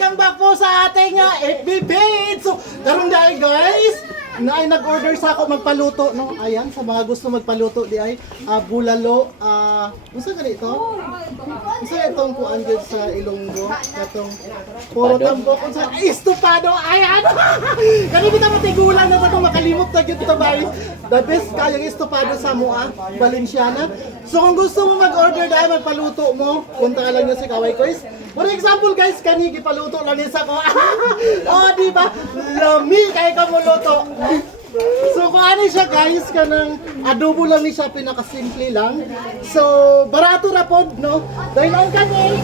welcome back po sa ating FB page. So, karon dahil guys, na ay nag-order sa ako magpaluto no. Ayan sa mga gusto magpaluto di ay bulalo, unsa ganito? Unsa itong kuan gyud sa Ilonggo? Katong puro tambok unsa estupado. Ayan. Kani kita matigulan na to makalimot na gyud to guys. The best kayang estupado sa mua, Valenciana. So kung gusto mo mag-order dahil magpaluto mo, punta ka lang nyo si Kaway Kois. For example guys, kani gipaluto lang ni sa ko. Oh, di ba? Lami kay ka mo luto. So kung ano siya guys, kanang adobo lang ni siya, pinakasimple lang. So barato ra pod no. Dahil ang kani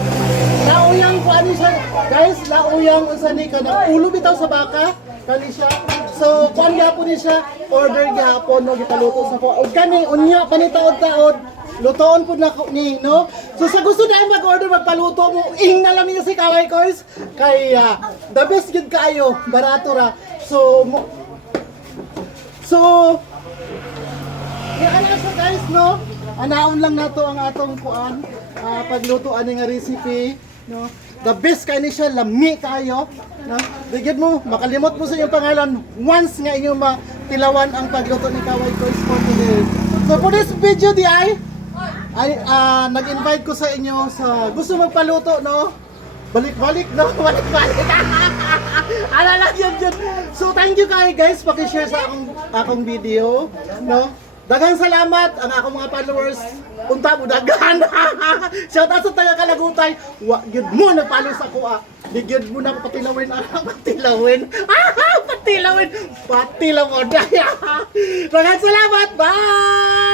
lauyang kung ano siya guys, lauyang unsa ni kanang ulo bitaw sa baka kani siya. So kuan gyapon ni siya, order gyapon no gipaluto sa ko. Og kani unya panitaod-taod lutoon po na ni, no? So sa gusto na mag-order, magpaluto mo, ing na lang niyo si Kaway Kois. Kaya, the best good kayo, barato ra. So, yan na siya guys, no? Anaon lang nato ang atong kuan, pagluto ani nga recipe, no? The best kay ni siya, lami kayo, no? Bigyan mo, makalimot mo sa iyong pangalan once nga inyong matilawan ang pagluto ni Kaway Kois for today. So for this video di ay nag-invite ko sa inyo sa gusto magpaluto, no? Balik-balik, no? Balik-balik. Ano lang yun. So, thank you kayo guys, paki-share sa akong video, no? Daghang salamat ang akong mga followers. Unta mo daghan. Shout out sa taga Kalagutay. Wa gyud mo nagpalo sa kuha. Di gyud mo na patilawin patilawin. Patilawin. Daghang salamat. Bye.